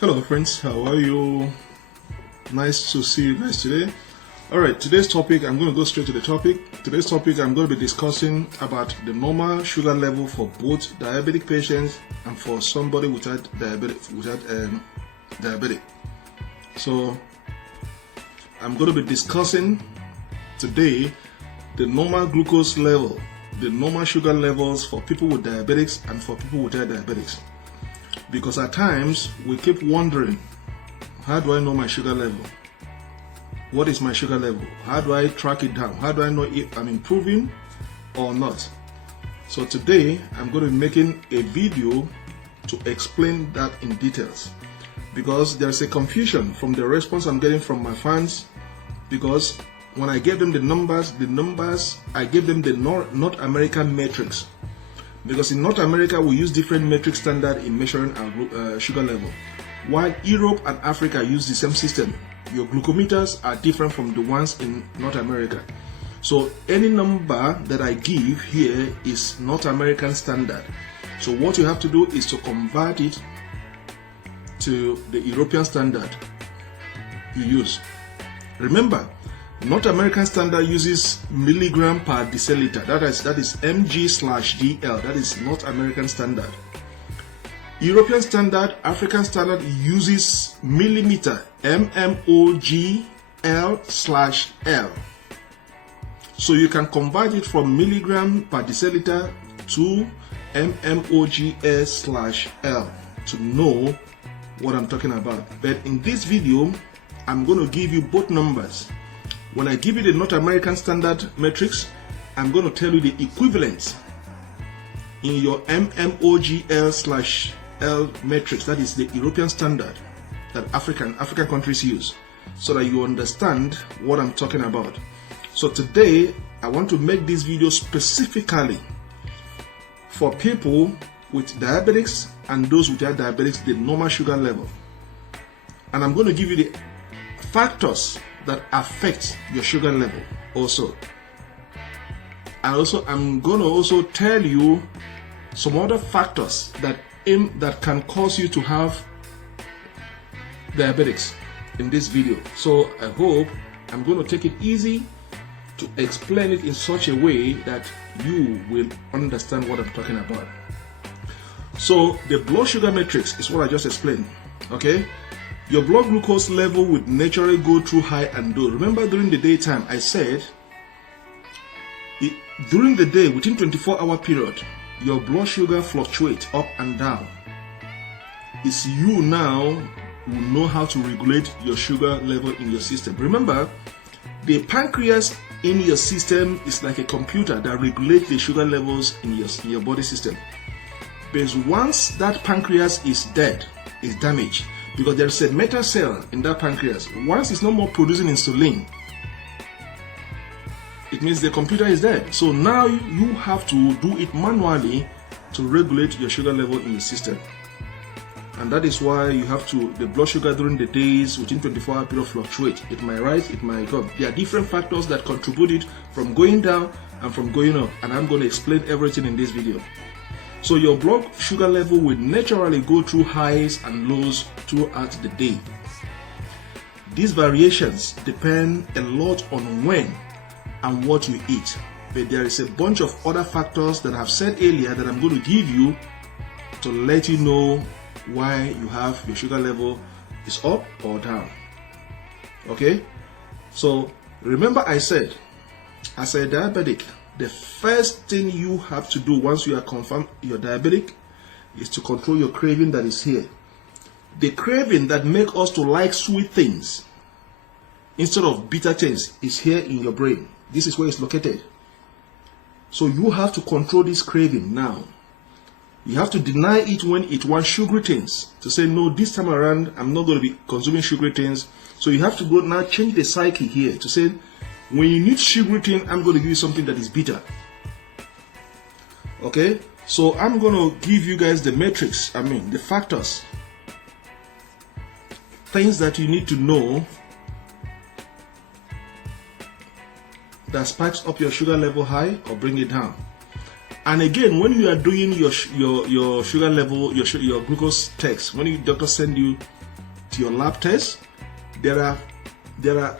Hello friends, how are you? Nice to see you guys today. Alright, today's topic, I'm going to go straight to the topic. Today's topic, I'm going to be discussing about the normal sugar level for both diabetic patients and for somebody without diabetic. So, I'm going to be discussing today the normal glucose level, the normal sugar levels for people with diabetics and for people without diabetics. Because at times we keep wondering, how do I know my sugar level? What is my sugar level? How do I track it down? How do I know if I'm improving or not? So today I'm going to be making a video to explain that in details, because there's a confusion from the response I'm getting from my fans. Because when I gave them the numbers, I gave them the North American metrics. Because in North America, we use different metric standard in measuring our sugar level. While Europe and Africa use the same system, your glucometers are different from the ones in North America. So any number that I give here is North American standard. So what you have to do is to convert it to the European standard you use. Remember, North American standard uses milligram per deciliter. That is mg/dl. That is North American standard. European standard, African standard uses millimeter, mmol/L. So you can convert it from milligram per deciliter to mmol/L to know what I'm talking about. But in this video, I'm going to give you both numbers. When I give you the North American standard metrics, I'm going to tell you the equivalent in your mmol/L metrics. That is the European standard that African countries use, so that you understand what I'm talking about. So today, I want to make this video specifically for people with diabetics and those without diabetics, the normal sugar level. And I'm going to give you the factors that affect your sugar level also. And also I'm going to also tell you some other factors that can cause you to have diabetics in this video. So I hope I'm going to take it easy to explain it in such a way that you will understand what I'm talking about. So the blood sugar matrix is what I just explained. Okay, your blood glucose level would naturally go through high and low. Remember, during the daytime I said during the day, within 24-hour period, your blood sugar fluctuates up and down. It's you now who know how to regulate your sugar level in your system. Remember, the pancreas in your system is like a computer that regulates the sugar levels in your body system. But once that pancreas is dead, is damaged, because there's a metal cell in that pancreas, once it's no more producing insulin, it means the computer is dead. So now you have to do it manually to regulate your sugar level in the system. And that is why you have to, the blood sugar during the days within 24-hour period fluctuate. It might rise, it might go up. There are different factors that contribute it from going down and from going up. And I'm going to explain everything in this video. So your blood sugar level will naturally go through highs and lows throughout the day. These variations depend a lot on when and what you eat, but there is a bunch of other factors that I've said earlier that I'm going to give you to let you know why you have your sugar level is up or down. Okay, so remember I said, as a diabetic, the first thing you have to do once you are confirmed you're diabetic is to control your craving that is here. The craving that makes us to like sweet things instead of bitter things is here in your brain. This is where it's located. So you have to control this craving now. You have to deny it when it wants sugary things. To say, no, this time around, I'm not going to be consuming sugary things. So you have to go now change the psyche here to say, when you need sugary thing, I'm going to give you something that is bitter. Okay? So I'm going to give you guys the metrics, the factors. Things that you need to know that spikes up your sugar level high or bring it down. And again, when you are doing your sugar level, your glucose test, when your doctor send you to your lab test, there are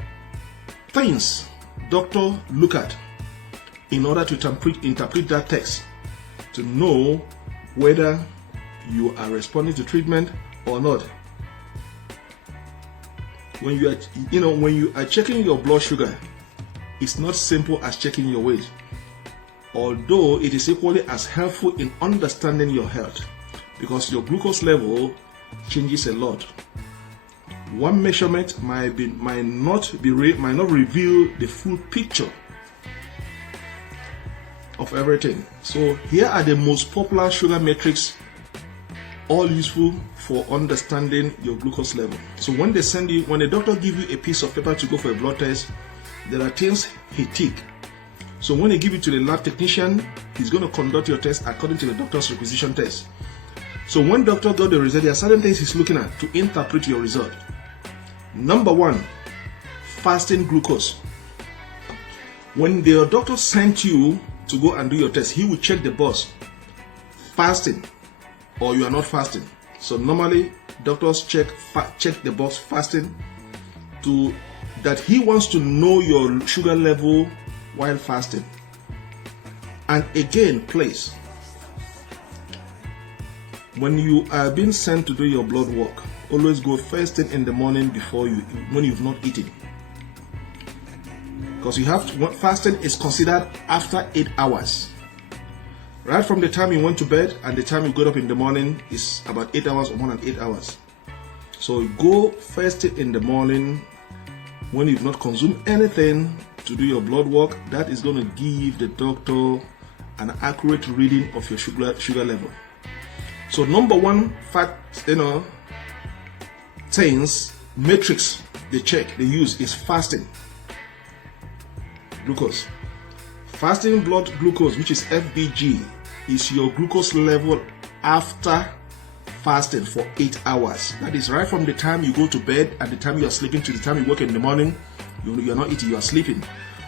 things doctor look at in order to interpret that text to know whether you are responding to treatment or not. When you are checking your blood sugar, it's not simple as checking your weight, although it is equally as helpful in understanding your health, because your glucose level changes a lot. One measurement might not reveal the full picture of everything. So here are the most popular sugar metrics, all useful for understanding your glucose level. So when the doctor gives you a piece of paper to go for a blood test, there are things he tick. So when they give it to the lab technician, he's going to conduct your test according to the doctor's requisition test. So when doctor got the result, there are certain things he's looking at to interpret your result. Number one, fasting glucose. When the doctor sent you to go and do your test, he will check the box, fasting or you are not fasting. So normally doctors check the box fasting, to that he wants to know your sugar level while fasting. And again, please, when you are being sent to do your blood work, always go first thing in the morning when you've not eaten, because fasting is considered after 8 hours. Right from the time you went to bed and the time you got up in the morning is about 8 hours or more than 8 hours. So go first thing in the morning when you've not consumed anything to do your blood work. That is going to give the doctor an accurate reading of your sugar level. So number one things, matrix they use is fasting glucose. Fasting blood glucose, which is FBG, is your glucose level after fasting for 8 hours. That is right from the time you go to bed and the time you are sleeping to the time you wake in the morning. You are not eating, you are sleeping.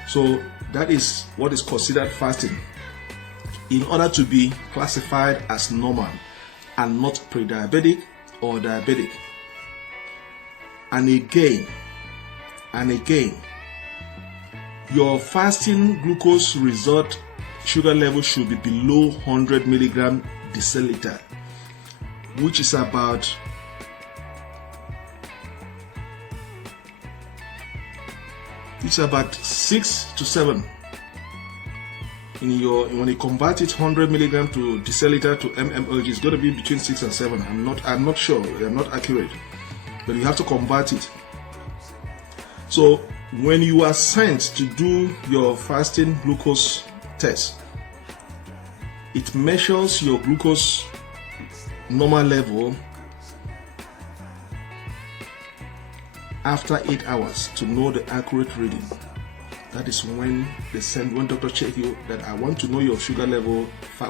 So that is what is considered fasting, in order to be classified as normal and not pre-diabetic or diabetic. And again, your fasting glucose result sugar level should be below 100 milligram deciliter, which is about 6 to 7. When you convert it 100 milligram to deciliter to mmHg, it's going to be between 6 and 7. I'm not sure. I'm not accurate, but you have to convert it. So when you are sent to do your fasting glucose test, it measures your glucose normal level after 8 hours to know the accurate reading. That is when doctor check you that I want to know your sugar level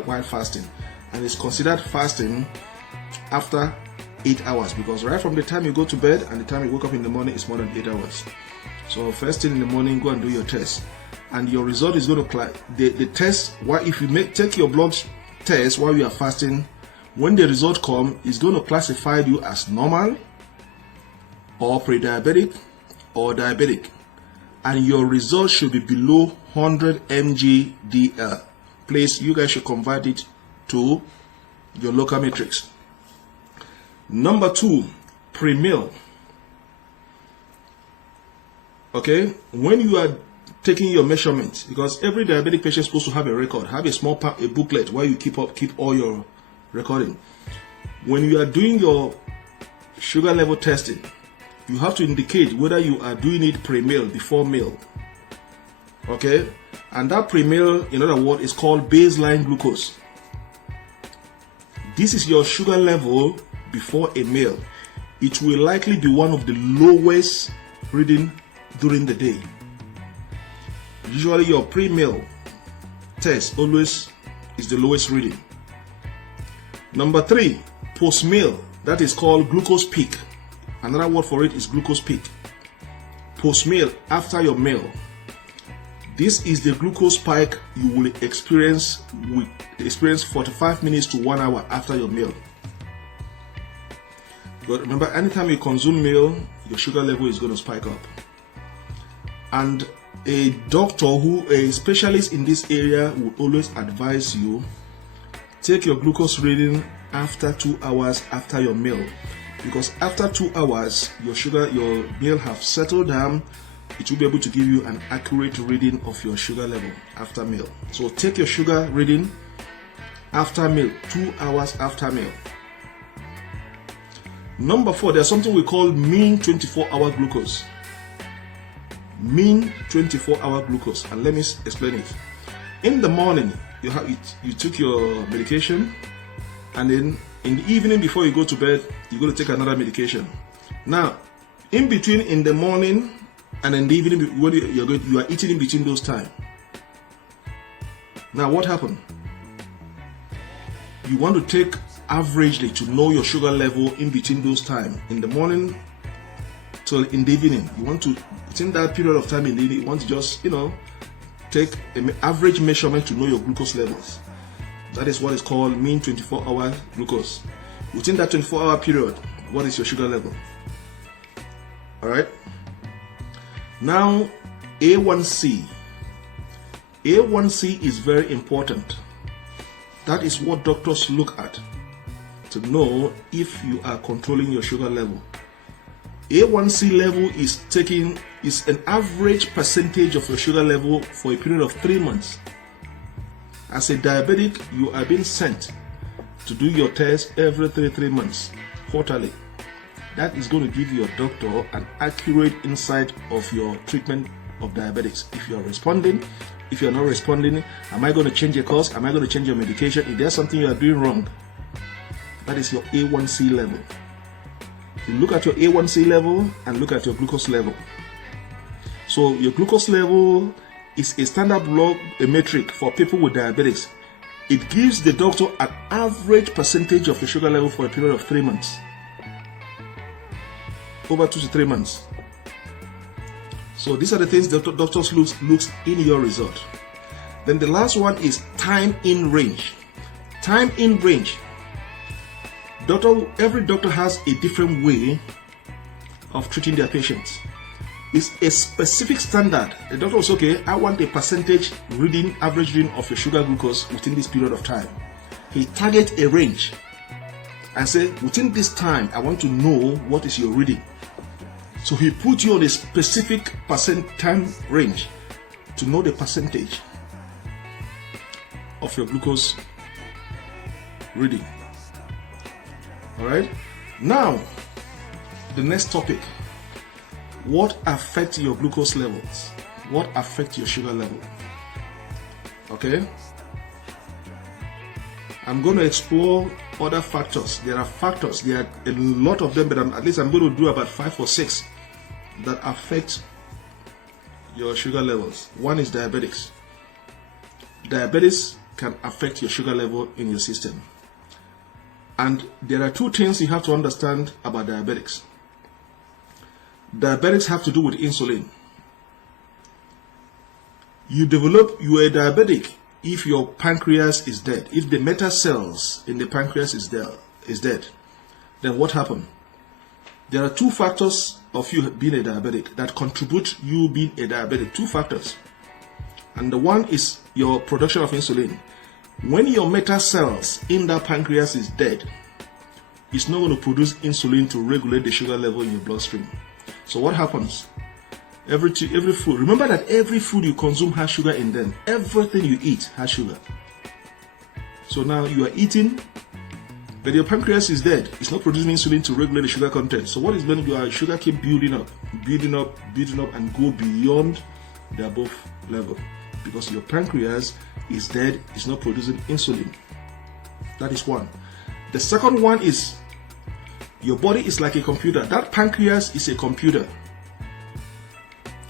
while fasting, and it's considered fasting after 8 hours, because right from the time you go to bed and the time you wake up in the morning is more than 8 hours. So first thing in the morning, go and do your test, and your result is going to the test. If you take your blood test while you are fasting, when the result comes, it's going to classify you as normal or pre-diabetic or diabetic, and your result should be below 100 mg/dl. Please, you guys should convert it to your local matrix. Number 2, pre-meal. Okay, when you are taking your measurements, because every diabetic patient is supposed to have a record, have a booklet where you keep all your recording. When you are doing your sugar level testing, you have to indicate whether you are doing it pre-meal, before meal. Okay, and that pre-meal, in other words, is called baseline glucose. This is your sugar level before a meal. It will likely be one of the lowest reading during the day. Usually your pre-meal test always is the lowest reading. Number 3, post-meal. That is called glucose peak. Another word for it is glucose peak. Post-meal, after your meal. This is the glucose spike you will experience 45 minutes to 1 hour after your meal. But remember, anytime you consume meal, your sugar level is going to spike up. And a doctor a specialist in this area will always advise you, take your glucose reading after 2 hours after your meal. Because after 2 hours, your meal have settled down. It will be able to give you an accurate reading of your sugar level after meal. So take your sugar reading after meal, 2 hours after meal. Number 4, there's something we call mean 24-hour glucose. Mean 24-hour glucose, and let me explain it. In the morning, you took your medication, and then in the evening before you go to bed, you're going to take another medication. Now, in between, in the morning and in the evening, when you are eating in between those times. Now, what happened? You want to take averagely to know your sugar level in between those times. In the morning till in the evening, you want to, within that period of time in the evening, you want to just, take an average measurement to know your glucose levels. That is what is called mean 24-hour glucose. Within that 24-hour period, what is your sugar level? Alright? Now, A1C. A1C is very important. That is what doctors look at to know if you are controlling your sugar level. A1C level is an average percentage of your sugar level for a period of 3 months. As a diabetic, you are being sent to do your test every 3 months, quarterly. That is going to give your doctor an accurate insight of your treatment of diabetics. If you are responding, if you are not responding, am I going to change your course? Am I going to change your medication? If there's something you are doing wrong, that is your A1C level. You look at your A1C level and look at your glucose level. So your glucose level is a standard log, a metric for people with diabetics. It gives the doctor an average percentage of the sugar level for a period of 3 months. Over 2 to 3 months. So these are the things that doctors looks in your result. Then the last one is time in range. Time in range. Every doctor has a different way of treating their patients. It's a specific standard. The doctor will say, okay, I want a percentage reading, average reading of your sugar glucose within this period of time. He targets a range and say, within this time, I want to know what is your reading. So he put you on a specific time range to know the percentage of your glucose reading. Alright? Now, the next topic. What affects your glucose levels? What affects your sugar level? Okay? I'm going to explore other factors. There are factors, there are a lot of them, but at least I'm going to do about 5 or 6 that affect your sugar levels. One is diabetics. Diabetes can affect your sugar level in your system. And there are 2 things you have to understand about diabetics. Diabetics have to do with insulin. You are a diabetic if your pancreas is dead. If the beta cells in the pancreas is dead, then what happened? There are 2 factors of you being a diabetic that contribute you being a diabetic. 2 factors. And the one is your production of insulin. When your beta cells in that pancreas is dead, it's not going to produce insulin to regulate the sugar level in your bloodstream. So what happens? Every food, remember that every food you consume has sugar in them. Everything you eat has sugar. So now you are eating, but your pancreas is dead. It's not producing insulin to regulate the sugar content. So what is going to do? Sugar keep building up, and go beyond the above level. Because your pancreas is dead, it's not producing insulin. That is one. The second one is your body is like a computer. That pancreas is a computer.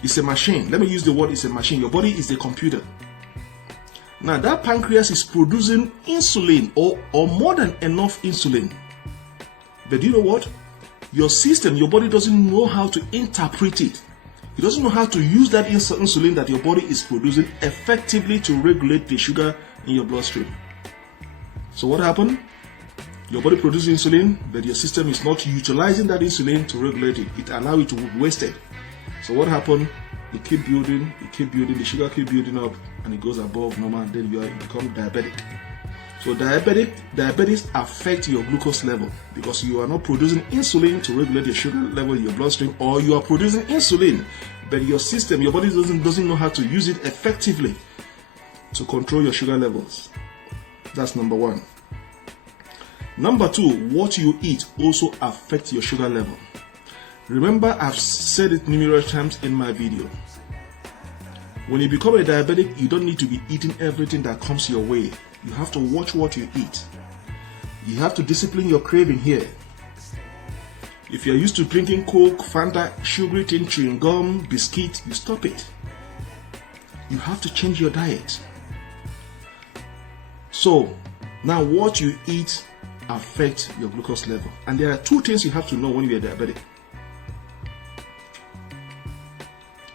It's a machine. Let me use the word it's a machine. Your body is a computer. Now that pancreas is producing insulin or more than enough insulin. But you know what? Your system, your body doesn't know how to interpret it. He doesn't know how to use that insulin that your body is producing effectively to regulate the sugar in your bloodstream. So what happened? Your body produces insulin, but your system is not utilizing that insulin to regulate it. It allows it to be wasted. So what happened? It keep building, the sugar keep building up, and it goes above normal, then you become diabetic. So diabetes affect your glucose level because you are not producing insulin to regulate your sugar level in your bloodstream, or you are producing insulin, but your system, your body doesn't know how to use it effectively to control your sugar levels. That's number one. Number two, what you eat also affects your sugar level. Remember, I've said it numerous times in my video. When you become a diabetic, you don't need to be eating everything that comes your way. You have to watch what you eat. You have to discipline your craving here. If you're used to drinking Coke, Fanta, sugary thing, chewing gum, biscuit, you stop it. You have to change your diet. So, now what you eat affects your glucose level. And there are two things you have to know when you're diabetic.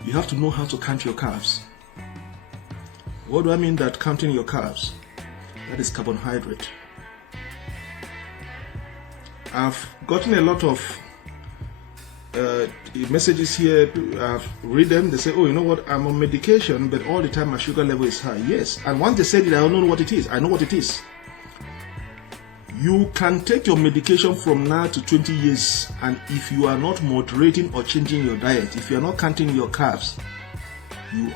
You have to know how to count your carbs. What do I mean that counting your carbs? That is carbohydrate. I've gotten a lot of messages here. I've read them. They say, oh, you know what? I'm on medication, but all the time my sugar level is high. Yes. And once they said it, I don't know what it is. I know what it is. You can take your medication from now to 20 years, and if you are not moderating or changing your diet, if you are not counting your carbs, you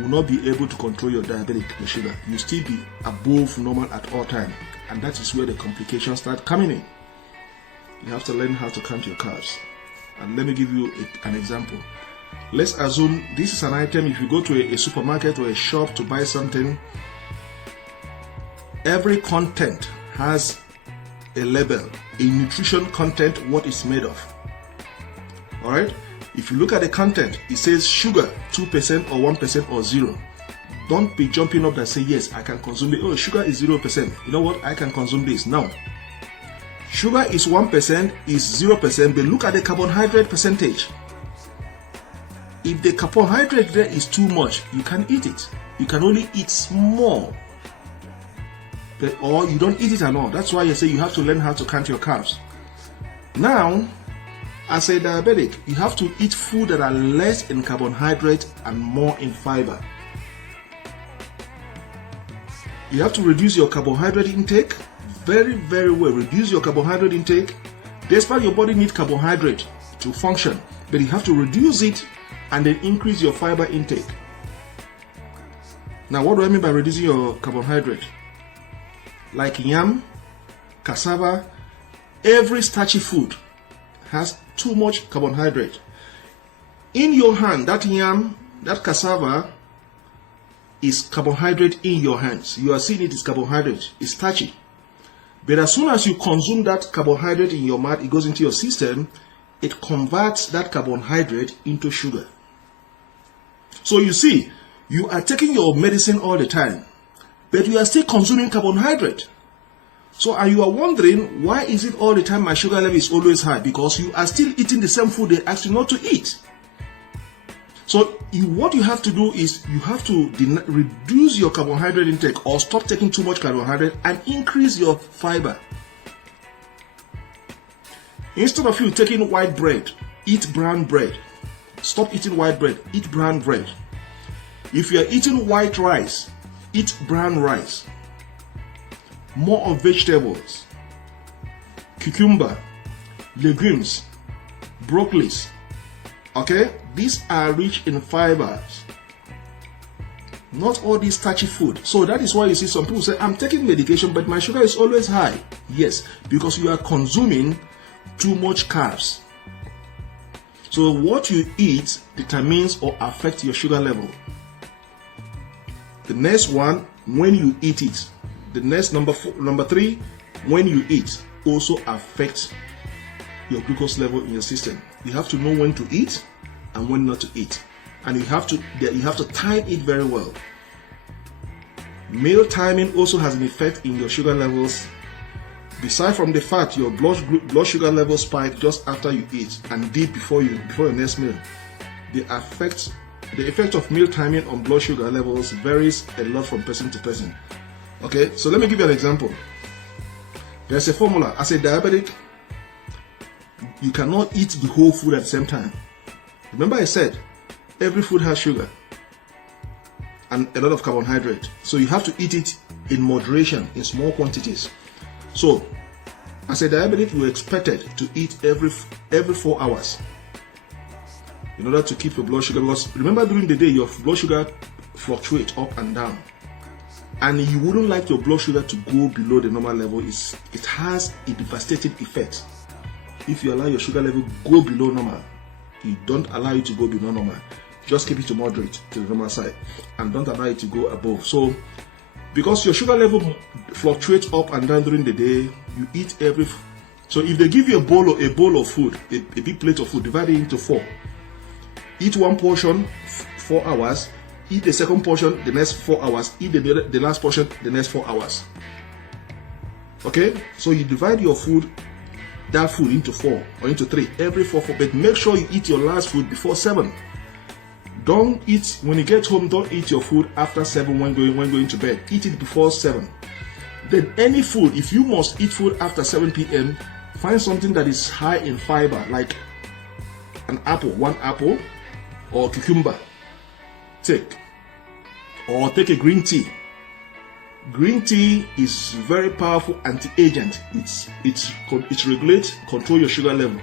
will not be able to control your diabetic sugar. You still be above normal at all time, and that is where the complications start coming in. You have to learn how to count your carbs. And let me give you an example. Let's assume this is an item. If you go to a supermarket or a shop to buy something, every content has a label, a nutrition content, what it's made of. Alright? If you look at the content, it says sugar 2% or 1% or 0. Don't be jumping up and say, yes, I can consume it. Oh, sugar is 0%. You know what? I can consume this. No. Sugar is 1%, is 0%, but look at the carbohydrate percentage. If the carbohydrate there is too much, you can't eat it. You can only eat small. Or you don't eat it at all. That's why you say you have to learn how to count your carbs. Now, as a diabetic, you have to eat food that are less in carbohydrate and more in fiber. You have to reduce your carbohydrate intake very, very well. Reduce your carbohydrate intake. Despite your body needs carbohydrate to function, but you have to reduce it and then increase your fiber intake. Now, what do I mean by reducing your carbohydrate? Like yam, cassava, every starchy food has too much carbohydrate. In your hand, that yam, that cassava is carbohydrate in your hands. You are seeing it is carbohydrate, it's starchy. But as soon as you consume that carbohydrate in your mouth, it goes into your system, it converts that carbohydrate into sugar. So you see, you are taking your medicine all the time, but you are still consuming carbohydrate. So and you are wondering, why is it all the time my sugar level is always high? Because you are still eating the same food they asked you not to eat. So what you have to do is you have to reduce your carbohydrate intake or stop taking too much carbohydrate and increase your fiber. Instead of you taking white bread, eat brown bread. Stop eating white bread, eat brown bread. If you are eating white rice, eat brown rice. More of vegetables, cucumber, legumes, broccolis. Okay, these are rich in fibers. Not all these starchy food. So that is why you see some people say, I'm taking medication, but my sugar is always high. Yes, because you are consuming too much carbs. So what you eat determines or affects your sugar level. The next one, when you eat it. The next number three, when you eat, also affects your glucose level in your system. You have to know when to eat and when not to eat, and you have to time it very well. Meal timing also has an effect in your sugar levels. Beside from the fact your blood sugar level spike just after you eat and dip before your next meal. the effect of meal timing on blood sugar levels varies a lot from person to person. Okay, so let me give you an example. There's a formula. As a diabetic, you cannot eat the whole food at the same time. Remember I said every food has sugar and a lot of carbohydrate, so you have to eat it in moderation, in small quantities. So as a diabetic, you're expected to eat every 4 hours in order to keep your blood sugar, because remember during the day your blood sugar fluctuates up and down, and you wouldn't like your blood sugar to go below the normal level. It has a devastating effect. If you allow your sugar level go below normal, you don't allow it to go below normal, just keep it to moderate, to the normal side, and don't allow it to go above. So because your sugar level fluctuates up and down during the day, you eat so if they give you a bowl of food, a big plate of food, divide it into 4. Eat one portion 4 hours, eat the second portion the next 4 hours, eat the last portion the next 4 hours. Okay, so you divide your food, that food, into 4 or into 3 every 4, but make sure you eat your last food before 7. Don't eat when you get home. Don't eat your food after 7 when going to bed. Eat it before 7. Then any food, if you must eat food after 7 p.m., find something that is high in fiber, like an apple, 1 apple, or cucumber. Take a green tea. Green tea is very powerful anti-agent. It regulates, control your sugar level.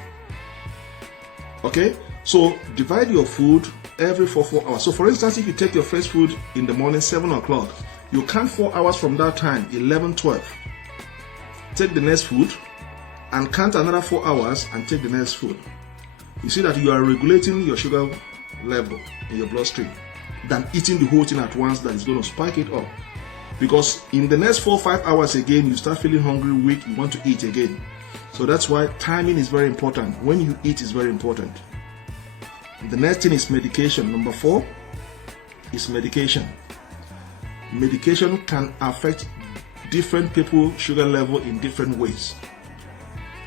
Okay, so divide your food every 4 hours. So for instance, if you take your first food in the morning 7 o'clock, you count 4 hours from that time, 11, 12. Take the next food and count another 4 hours and take the next food. You see that you are regulating your sugar level in your bloodstream than eating the whole thing at once that is going to spike it up. Because in the next 4 or 5 hours again, you start feeling hungry, weak, you want to eat again. So that's why timing is very important. When you eat is very important. The next thing is medication. Number 4 is medication. Medication can affect different people's sugar level in different ways.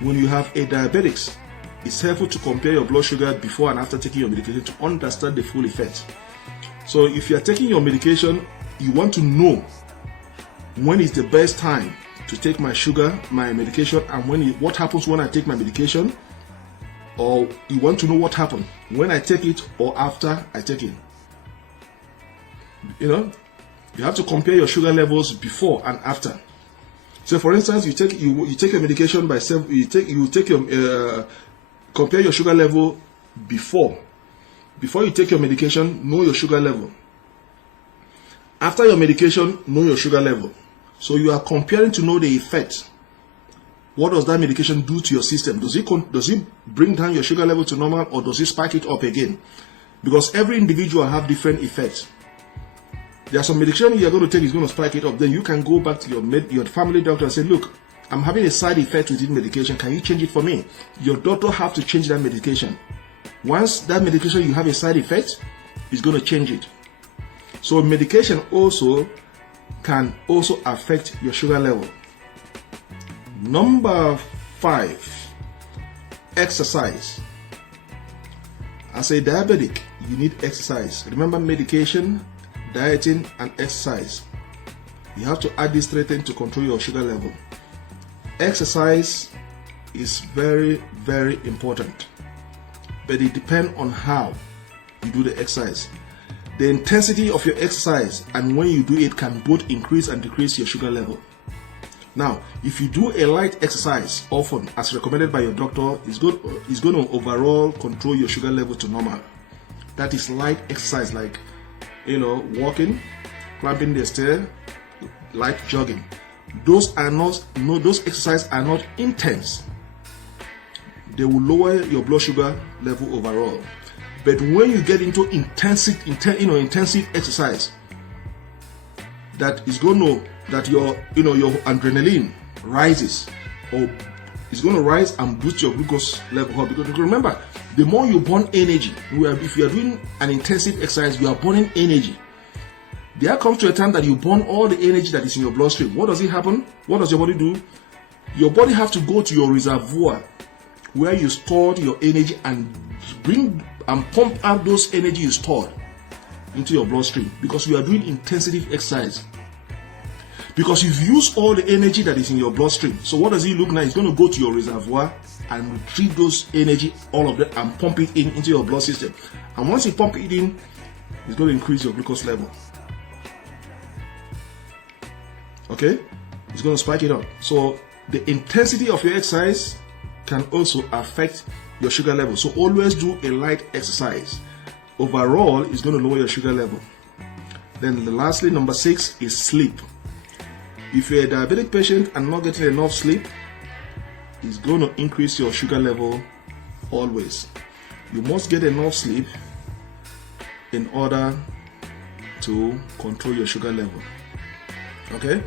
When you have a diabetics, it's helpful to compare your blood sugar before and after taking your medication to understand the full effect. So if you are taking your medication, you want to know when is the best time to take my medication, and what happens when I take my medication, or you want to know what happened when I take it or after I take it. You have to compare your sugar levels before and after. So for instance, you take a medication by compare your sugar level before you take your medication. Know your sugar level. After your medication, know your sugar level. So you are comparing to know the effect. What does that medication do to your system? Does it bring down your sugar level to normal, or does it spike it up again? Because every individual have different effects. There are some medication you are going to take is going to spike it up. Then you can go back to your family doctor and say, look, I'm having a side effect with this medication. Can you change it for me? Your doctor have to change that medication. Once that medication you have a side effect, is going to change it. So medication can also affect your sugar level. Number 5, exercise. As a diabetic, you need exercise. Remember, medication, dieting, and exercise. You have to add these 3 things to control your sugar level. Exercise is very, very important, but it depends on how you do the exercise. The intensity of your exercise and when you do it can both increase and decrease your sugar level. Now, if you do a light exercise often, as recommended by your doctor, it's going to overall control your sugar level to normal. That is light exercise, like walking, climbing the stair, light jogging. Those exercises are not intense. They will lower your blood sugar level overall. But when you get into intensive exercise, that your adrenaline rises, or it's going to rise and boost your glucose level up. Because remember, the more you burn energy, if you are doing an intensive exercise, you are burning energy. There comes to a time that you burn all the energy that is in your bloodstream. What does it happen? What does your body do? Your body has to go to your reservoir where you stored your energy and bring and pump out those energy you stored into your bloodstream, because you are doing intensive exercise. Because you've used all the energy that is in your bloodstream. So what does it look like? It's going to go to your reservoir and retrieve those energy, all of that, and pump it into your blood system. And once you pump it in, it's going to increase your glucose level. Okay? It's going to spike it up. So the intensity of your exercise can also affect your sugar level. So always do a light exercise. Overall, it's going to lower your sugar level. Then lastly, number 6 is sleep. If you're a diabetic patient and not getting enough sleep, it's going to increase your sugar level always. You must get enough sleep in order to control your sugar level. Okay?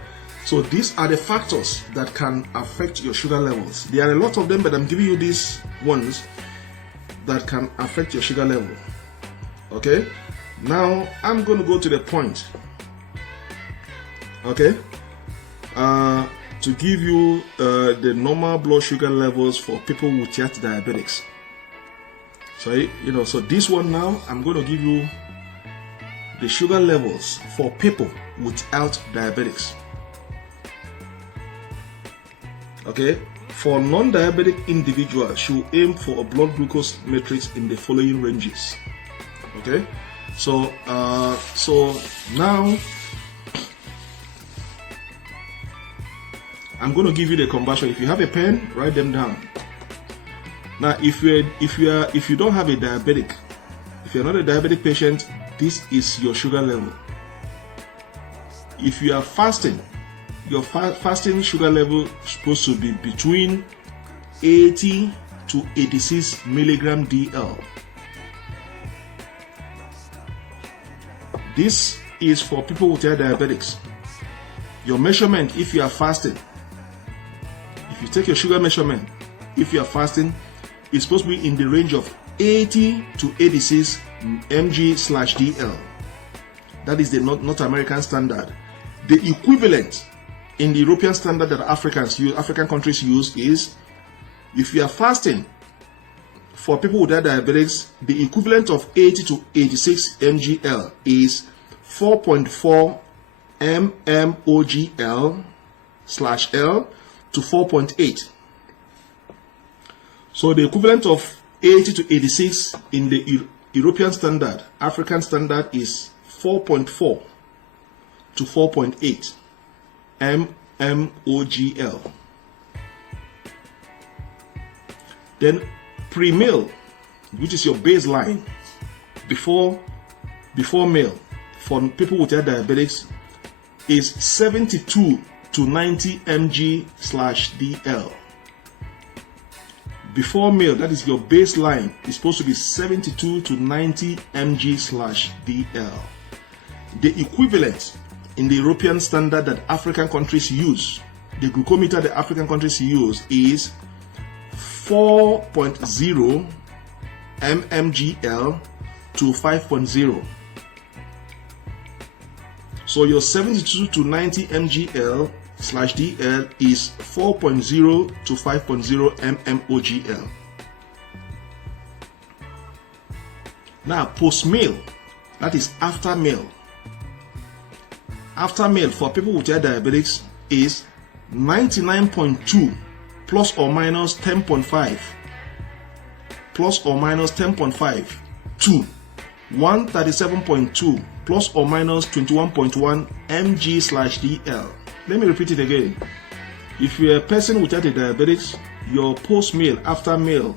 So these are the factors that can affect your sugar levels. There are a lot of them, but I'm giving you these ones that can affect your sugar level. Okay? Now, I'm going to go to the point. Okay? To give you the normal blood sugar levels for people without diabetics. So, so this one now, I'm going to give you the sugar levels for people without diabetics. Okay, for non-diabetic individuals, you aim for a blood glucose matrix in the following ranges. Okay, so now I'm going to give you the conversion. If you have a pen, write them down. Now, if you don't have a diabetic, if you're not a diabetic patient, this is your sugar level. If you are fasting, your fasting sugar level is supposed to be between 80 to 86 milligram DL. This is for people with diabetics. Your measurement, if you are fasting, if you take your sugar measurement, if you are fasting, it's supposed to be in the range of 80 to 86 mg/dl. That is the North American standard. The equivalent in the European standard that African countries use is, if you are fasting, for people with diabetes, the equivalent of 80 to 86 mgl is 4.4 mmogl/L to 4.8. So the equivalent of 80 to 86 in the European standard, African standard, is 4.4 to 4.8 mmogl. Then pre-meal, which is your baseline before meal for people with diabetics, is 72 to 90 mg/dl. Before meal, that is your baseline, is supposed to be 72 to 90 mg/dl. The equivalent in the European standard that African countries use, the glucometer the African countries use, is 4.0 mmgl to 5.0. So your 72 to 90 mgl/dl is 4.0 to 5.0 mmogl. Now, post-meal, that is after meal. After meal for people with diabetics is 99.2 plus or minus 10.5 to 137.2 plus or minus 21.1 mg/dl. Let me repeat it again. If you're a person without a diabetes, your post-meal, after meal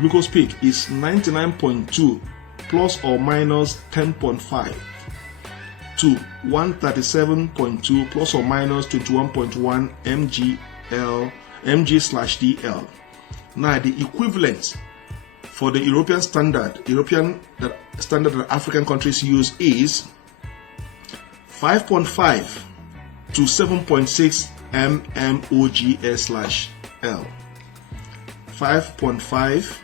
glucose peak is 99.2 plus or minus 10.5 to 137.2 plus or minus 21.1 mg/dl. Now the equivalent for the European standard, that African countries use, is 5.5 to 7.6 mmogl/L. 5.5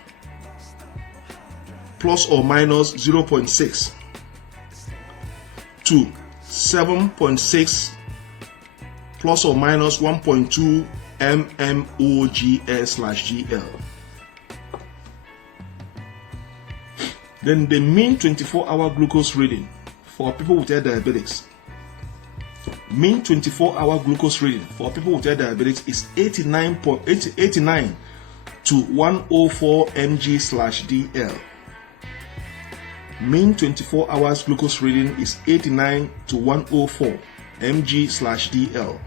plus or minus 0.6 to 7.6 plus or minus 1.2 mmogl/gl. Then the mean 24-hour glucose reading for people with diabetics. Mean 24-hour glucose reading for people with diabetics is 89 to 104 mg/dl. Mean 24 hours glucose reading is 89 to 104 mg/dl.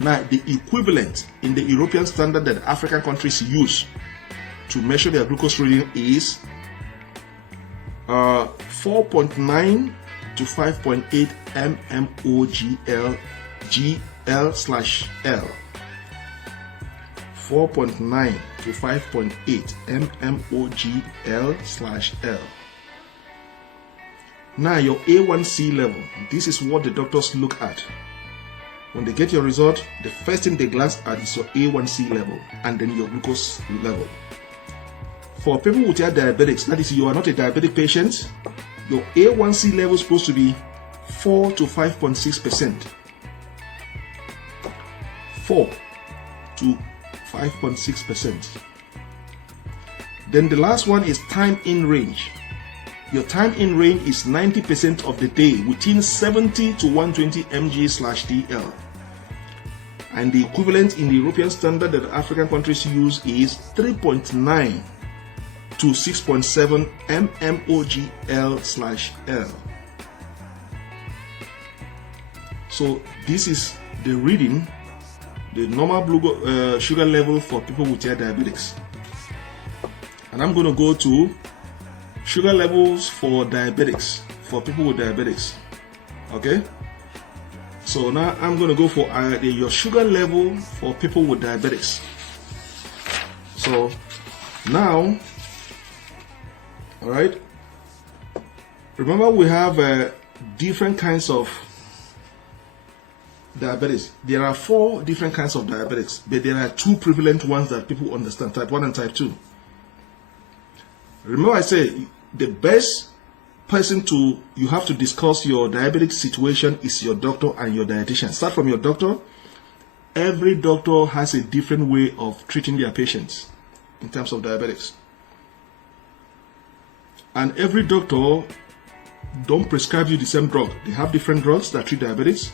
Now, the equivalent in the European standard that African countries use to measure their glucose reading is 4.9 to 5.8 mmOgl/L. 4.9 to 5.8 mmOgl/L. Now, your A1C level, this is what the doctors look at. When they get your result, the first thing they glance at is your A1C level and then your glucose level. For people with diabetics, that is, you are not a diabetic patient, your A1C level is supposed to be 4 to 5.6%. 4 to 5.6%. Then the last one is time in range. Your time in range is 90% of the day within 70 to 120 mg/dl. And the equivalent in the European standard that African countries use is 3.9 to 6.7 mmOgl/L. So this is the reading, the normal sugar level for people with diabetics. And I'm going to go to sugar levels for diabetics, for people with diabetics. Okay, so now I'm going to go for your sugar level for people with diabetics. So now, all right, remember we have different kinds of diabetes. There are 4 different kinds of diabetics, but there are 2 prevalent ones that people understand, type 1 and type 2. Remember I say the best person you have to discuss your diabetic situation is your doctor and your dietitian. Start from your doctor. Every doctor has a different way of treating their patients in terms of diabetics. And every doctor don't prescribe you the same drug. They have different drugs that treat diabetes.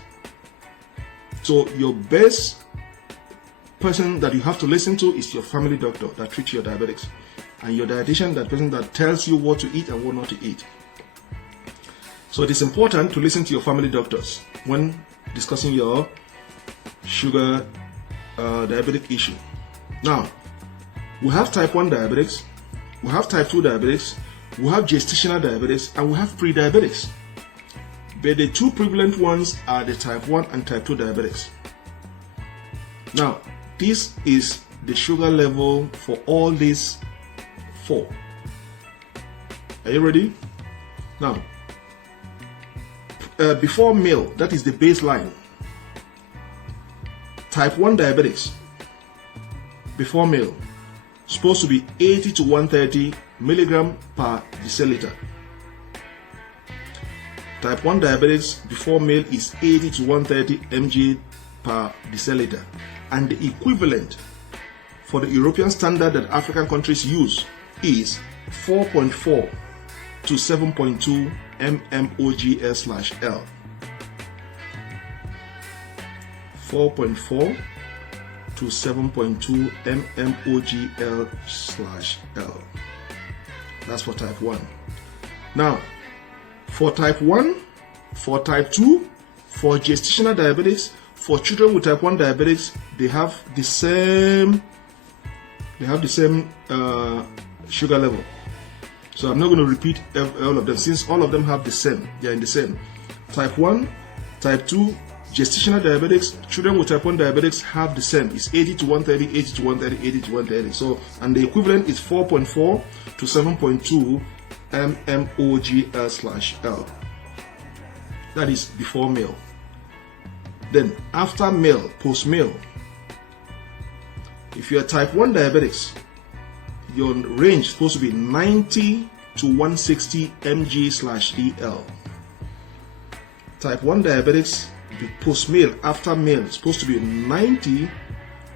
So your best person that you have to listen to is your family doctor that treats your diabetics. And your dietitian, that person that tells you what to eat and what not to eat. So it is important to listen to your family doctors when discussing your sugar diabetic issue. Now, we have type 1 diabetics, we have type 2 diabetics, we have gestational diabetics, and we have pre-diabetics. But the 2 prevalent ones are the type 1 and type 2 diabetics. Now, this is the sugar level for all these 4. Are you ready? Now, before meal, that is the baseline. Type 1 diabetics, before meal, supposed to be 80 to 130 milligram per deciliter. Type 1 diabetics before meal is 80 to 130 mg per deciliter. And the equivalent for the European standard that African countries use is 4.4 to 7.2 mmOgl/L. 4.4 to 7.2 mmOgl/L. That's for type 1. Now, for type 1, for type 2, for gestational diabetics, for children with type 1 diabetics, they have the same sugar level. So I'm not going to repeat all of them since all of them have the same. They are in the same. Type 1, type 2, gestational diabetics, children with type 1 diabetics have the same. It's 80 to 130, 80 to 130, 80 to 130. So, and the equivalent is 4.4 to 7.2 mmOgl/L. That is before meal. Then after meal, post meal, if you are type 1 diabetics, your range is supposed to be 90 to 160 mg/dl. Type 1 diabetics, post meal, after meal, is supposed to be 90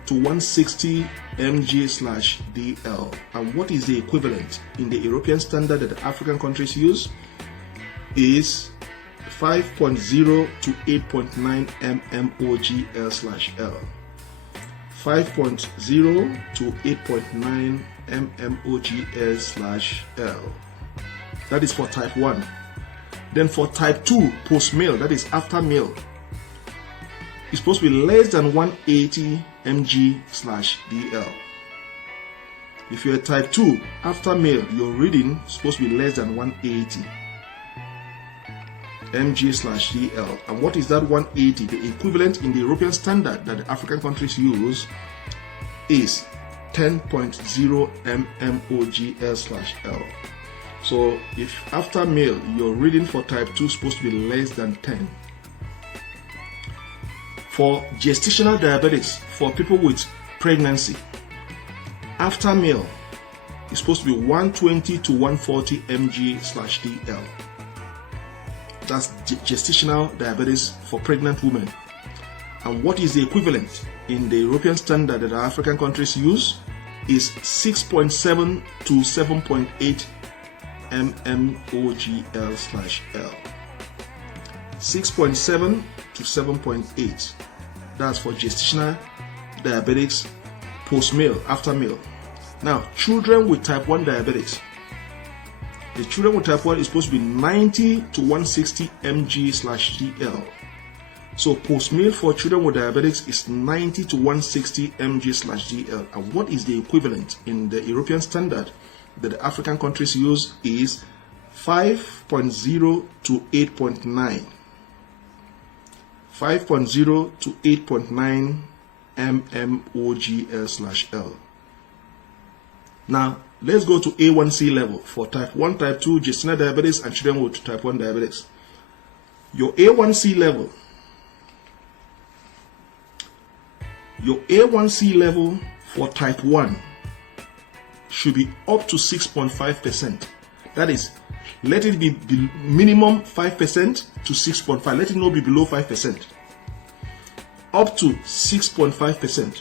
to 160 mg/dl. And what is the equivalent in the European standard that the African countries use is 5.0 to 8.9 mmOgl/L. 5.0 to 8.9 mmOgl/L. That is for type 1. Then for type 2, post-meal, that is after meal, it's supposed to be less than 180 mg/dl. If you're a type 2, after meal, your reading is supposed to be less than 180 mg/dl. And what is that 180? The equivalent in the European standard that the African countries use is 10.0 mmOgl/L. So if after meal your reading for type 2 is supposed to be less than 10. For gestational diabetics, for people with pregnancy, after meal is supposed to be 120 to 140 mg/dl. That's gestational diabetes for pregnant women. And what is the equivalent in the European standard that the African countries use is 6.7 to 7.8 mmOgl/L. 6.7 to 7.8. That's for gestational diabetics post-meal, after meal. Now, children with type 1 diabetics. The children with type 1 is supposed to be 90 to 160 mg/dl. So post-meal for children with diabetics is 90 to 160 mg/dl. And what is the equivalent in the European standard that the African countries use is 5.0 to 8.9. 5.0 to 8.9 mmOgl/L. Now, let's go to A1C level for type 1, type 2, gestational diabetes, and children with type 1 diabetics. Your A1C level for type 1 should be up to 6.5%. That is, let it be minimum 5% to 6.5%. Let it not be below 5%. Up to 6.5%.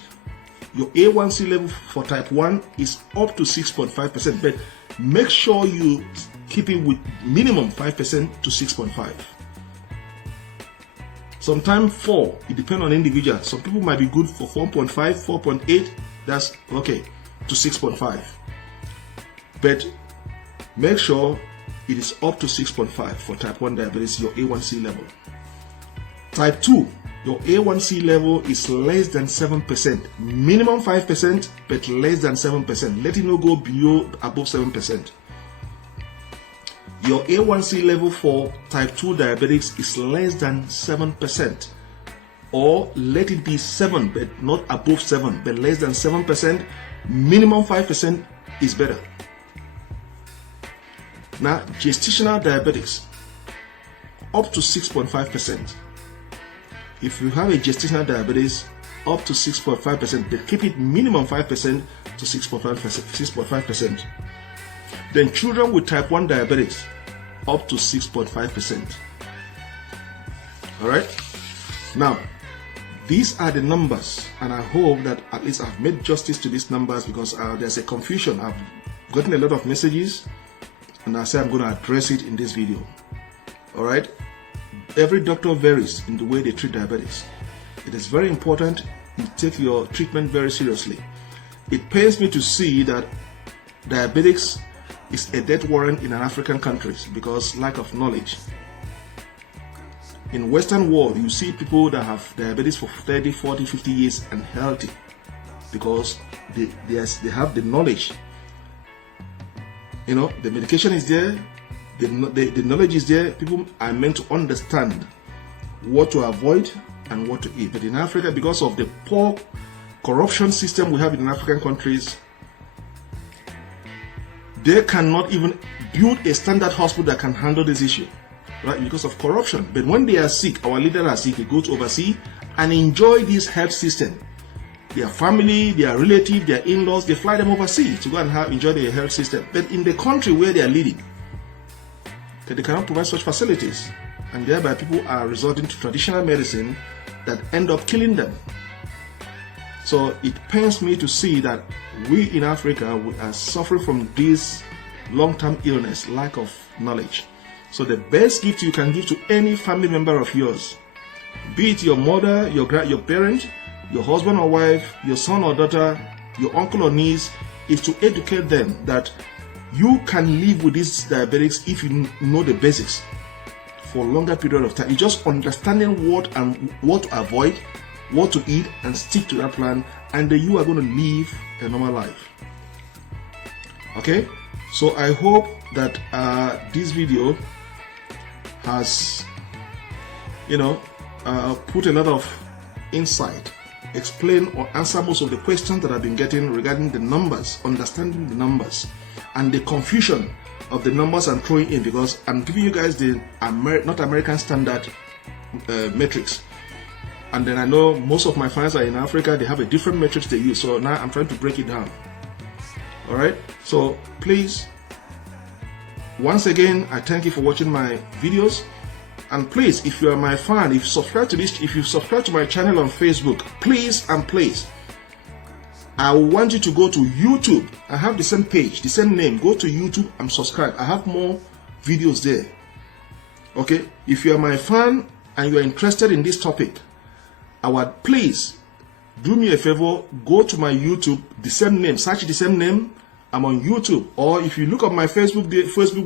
Your A1C level for type 1 is up to 6.5%, but make sure you keep it with minimum 5% to 6.5%. Sometimes 4, it depends on the individual. Some people might be good for 4.5, 4.8, that's okay, to 6.5. But make sure it is up to 6.5 for type 1 diabetes, your A1C level. Type 2, your A1C level is less than 7%. Minimum 5%, but less than 7%. Let it not go below above 7%. Your A1C level for type 2 diabetics is less than 7%. Or let it be 7, but not above 7, but less than 7%. Minimum 5% is better. Now, gestational diabetics, up to 6.5%. If you have a gestational diabetes, up to 6.5%, but keep it minimum 5% to 6.5%. Then children with type 1 diabetics, up to 6.5%. All right? Now, these are the numbers, and I hope that at least I've made justice to these numbers, because there's a confusion. I've gotten a lot of messages, and I say I'm going to address it in this video. All right? Every doctor varies in the way they treat diabetics. It is very important you take your treatment very seriously. It pains me to see that diabetics is a death warrant in African countries because lack of knowledge. In Western world, you see people that have diabetes for 30, 40, 50 years and healthy because they have the knowledge. You know, the medication is there, the knowledge is there. People are meant to understand what to avoid and what to eat. But in Africa, because of the poor corruption system we have in African countries, they cannot even build a standard hospital that can handle this issue, right? Because of corruption. But when they are sick, our leaders are sick, they go to overseas and enjoy this health system. Their family, their relatives, their in-laws, they fly them overseas to go and enjoy their health system. But in the country where they are leading, they cannot provide such facilities, and thereby people are resorting to traditional medicine that end up killing them. So it pains me to see that we in Africa we are suffering from this long-term illness, lack of knowledge. So the best gift you can give to any family member of yours, be it your mother, your parent, your husband or wife, your son or daughter, your uncle or niece, is to educate them that you can live with this diabetics if you know the basics for a longer period of time. It's just understanding what to avoid, what to eat, and stick to that plan, and then you are going to live a normal life. Okay, so I hope that this video has, put a lot of insight, explain or answer most of the questions that I've been getting regarding the numbers, understanding the numbers, and the confusion of the numbers I'm throwing in, because I'm giving you guys the not American standard metrics. And then I know most of my fans are in Africa, they have a different metrics they use. So now I'm trying to break it down. Alright, so please, once again, I thank you for watching my videos. And please, if you are my fan, if you subscribe to my channel on Facebook, please, I want you to go to YouTube. I have the same page, the same name. Go to YouTube and subscribe. I have more videos there. Okay, if you are my fan and you are interested in this topic, please do me a favor, go to my YouTube, the same name, search the same name. I'm on YouTube. Or if you look at my Facebook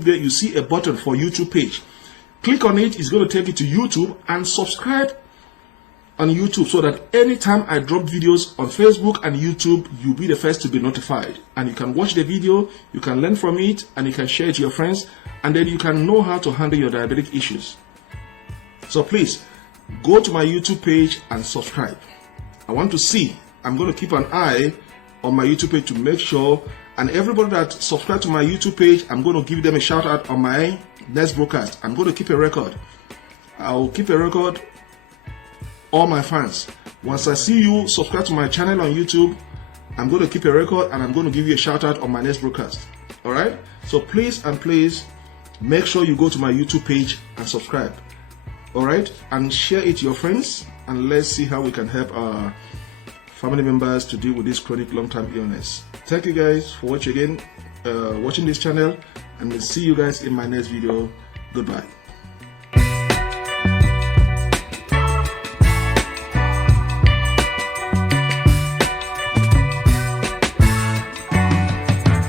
there, you see a button for YouTube page. Click on it, it's going to take you to YouTube, and subscribe on YouTube so that anytime I drop videos on Facebook and YouTube, you'll be the first to be notified. And you can watch the video, you can learn from it, and you can share it to your friends, and then you can know how to handle your diabetic issues. So please, go to my YouTube page and subscribe. I want to see, I'm going to keep an eye on my YouTube page to make sure, and everybody that subscribed to my YouTube page, I'm going to give them a shout out on my next broadcast. I'm going to keep a record. I'll keep a record, all my fans. Once I see you subscribe to my channel on YouTube, I'm going to keep a record and I'm going to give you a shout out on my next broadcast. Alright? So please make sure you go to my YouTube page and subscribe. Alright? And share it to your friends, and let's see how we can help our family members to deal with this chronic long-term illness. Thank you guys for watching this channel, and we'll see you guys in my next video. Goodbye.